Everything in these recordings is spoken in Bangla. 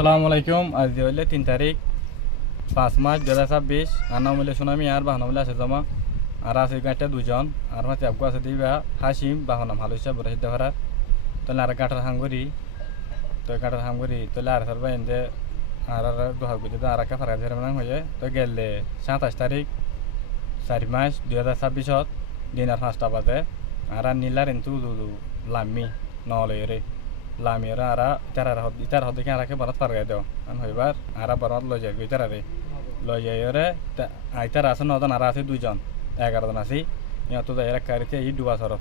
আসসালামু আলাইকুম। আজ হইলে 3 তারিখ 5 মাস 2026। আর নাম হইলে সুনামি আর বাহন হইলে আছে জমা আর আছে গাঁটটা দুজন আর মাঝে আবগু আছে দিবা হাসিম বাহনাম ভালো হিসাব বলে সিদ্ধ করার তাহলে আর গাঁটার হাঙ্গুরি তো গাঁটার হাঙ্গুরি তাহলে আর সারবা এনে আর দোহার বুঝে আর একটা ফারাক ধরে মনে হয়ে তো গেলে 27 তারিখ 4 মাস 2026 দিন আর 5টা বাজে আর নীলার কিন্তু লাম্মি নলে রে লামিরা আরা ইতার হদ দেখে আরাকে বরাত পারগাই দেও আন হইবার আরা বরাত লই যাই ইতার আরে লই যাই রে আইতার আছে 9 জন আর আছে 2 জন 11 জন আছি ইয়া তো যাই কারিতে ই দুবা সর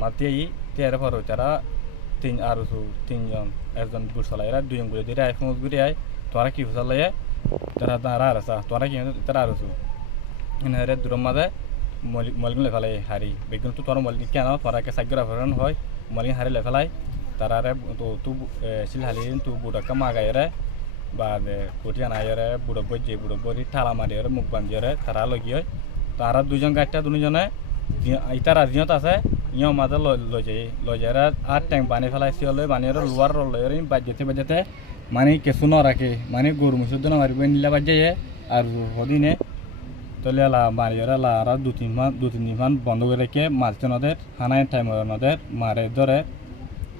মাতি ই তেরে পর তারা 3 আর 3 জন একজন বুসলাই এরা 2 জন গুলি দিরা আইফোন গুলি আই তোরা কি হুসালাই তারা তারা আর আছে তোরা কি তারা আর আছে ইনা রে দুরম মাদে মলগিন লেফালাই হারি বেগুন তো তোরা মলগিন কেন তোরা কে সাগরা ফরন হয় মলগিন হারি লেফালাই তারা tu silhalin tu budak kamagayre bade kutian ayre budak boje budak bori thala mariore muk banjere tara logiyo tara দুজন গাটটা দুজনে ইতার আজিনত আছে ইয় মাঝে লজেরা আর ট্যাঙ্ক বানিয়ে ফেলাইছি হলে বানিয়ে লোয়ার লয়ের বাজেতে মানে কিছু ন রাখে মানে গরু মুসুর দিন মারিব নিলে বাজে আর হদিনে তলে লা মারিয়ে লা আর 2-3 দিন বন্ধ করে রেখে মাঝতে নদের হানায় টাইম নদের মারে ধরে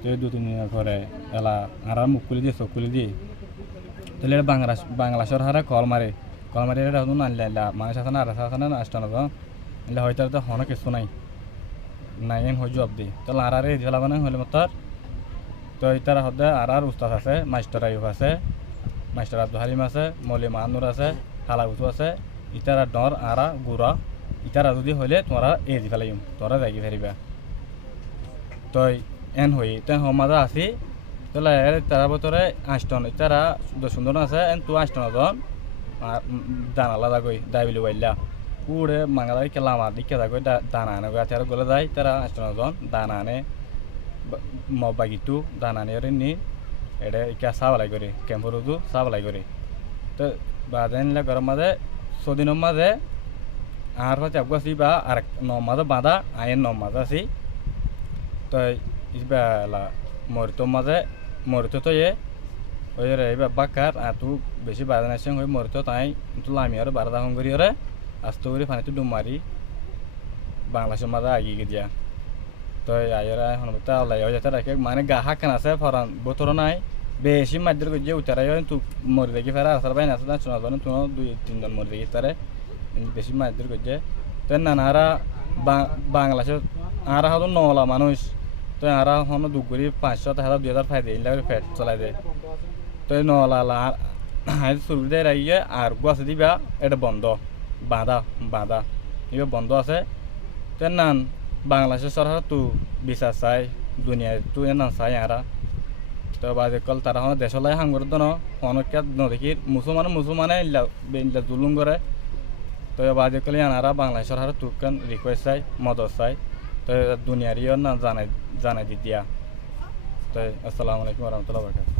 তো 2-3 দিন পরে এলা আর মুখ খুলে দিয়ে চোখ খুলে দিয়ে তাহলে বাংলা সরকারে কল মারে এটা হতো না মানুষ আছে না আর আছে না আসতে না এলে হয়তো তো হন কিছু নাই এন হয়ে জব দিই তাহলে আর ফেলা মানে হলে মতর তো ইতার হদে আর উস্তাদ আছে মাস্টার আয়ুব আছে মাস্টার আব্দুল হালিম আছে মৌলী মাহানুর আছে হালাগুতু আছে ইতারা ডর আর গুড়া ইতারা যদি হইলে তোমরা দি ফেলাইম তোমরা যাই ফেরিবা তো এন হই তেন সমাজা আছি তাহলে তারা বতরে 8 তারা সুন্দর আছে এন তু 8 জন আর দানা আলাদা কই দাবিলি বাইলা পুরে মাঙ্গালাই কেলাম আর দিকে যাগো দানা আনে গাছার গলে যায় তারা 8 জন দানা আনে মবাগিটু দানা আনে নি এটা ইকা সাবলাই করে ক্যাম্পরুদু সাবলাই করে তো বাদেন লা গরম মাঝে সদিনের মাঝে আর হচ্ছে আবগাছি বা আর 9 মাঝে বাঁধা আয়ের 9 মাঝে আছি তো ইসবেলা মরিতো তো ওই রে এবার বাকার আর তু বেশি বাজানের সঙ্গে হয়ে মরিতো তাই কিন্তু লামি আর বারদা হঙ্গরি ওরে আস্তে করে পানিতে ডুব মারি বাংলাদেশের মাঝে আগিয়ে দিয়া তো আইরা এখন তাহলে যেতে রাখে মানে গা হাকান আছে ফরান বোতর নাই বেশি মাদ্দের গিয়ে উতারাই তু মরি দেখি ফেরা আসার বাইন আছে না শোনা জানো তুই 2-3 জন মরি দেখি তারে বেশি মাদ্দের গিয়ে তো নানারা বাংলাদেশের আর হতো নলা মানুষ তো আর হনো দুগুরি 500-2000 ফাইদে ইলার ফ্যাট চলাই দে তো নলা হাই সুরু দে রাইয়ে আর গাছ দিবা এটা বন্ধ বাঁধা এবার বন্ধ আছে তো নান বাংলাদেশের সরকার তু বিচার চাই দুনিয়ায় তু নান চাই আরা তো বাজে কল তারা হন দেশলাই হাঙ্গর দন হনকে নদীর মুসলমানে ইল্লা জুলুম করে তো বাজে কলে আনারা বাংলাদেশ সরকার তুকান রিকোয়েস্ট চাই মদত চাই তো দুনিয়ারিও না জানাই দিয়া তো আসসালামু আলাইকুম ওয়া রাহমাতুল্লাহি ওয়া বারাকাতুহু।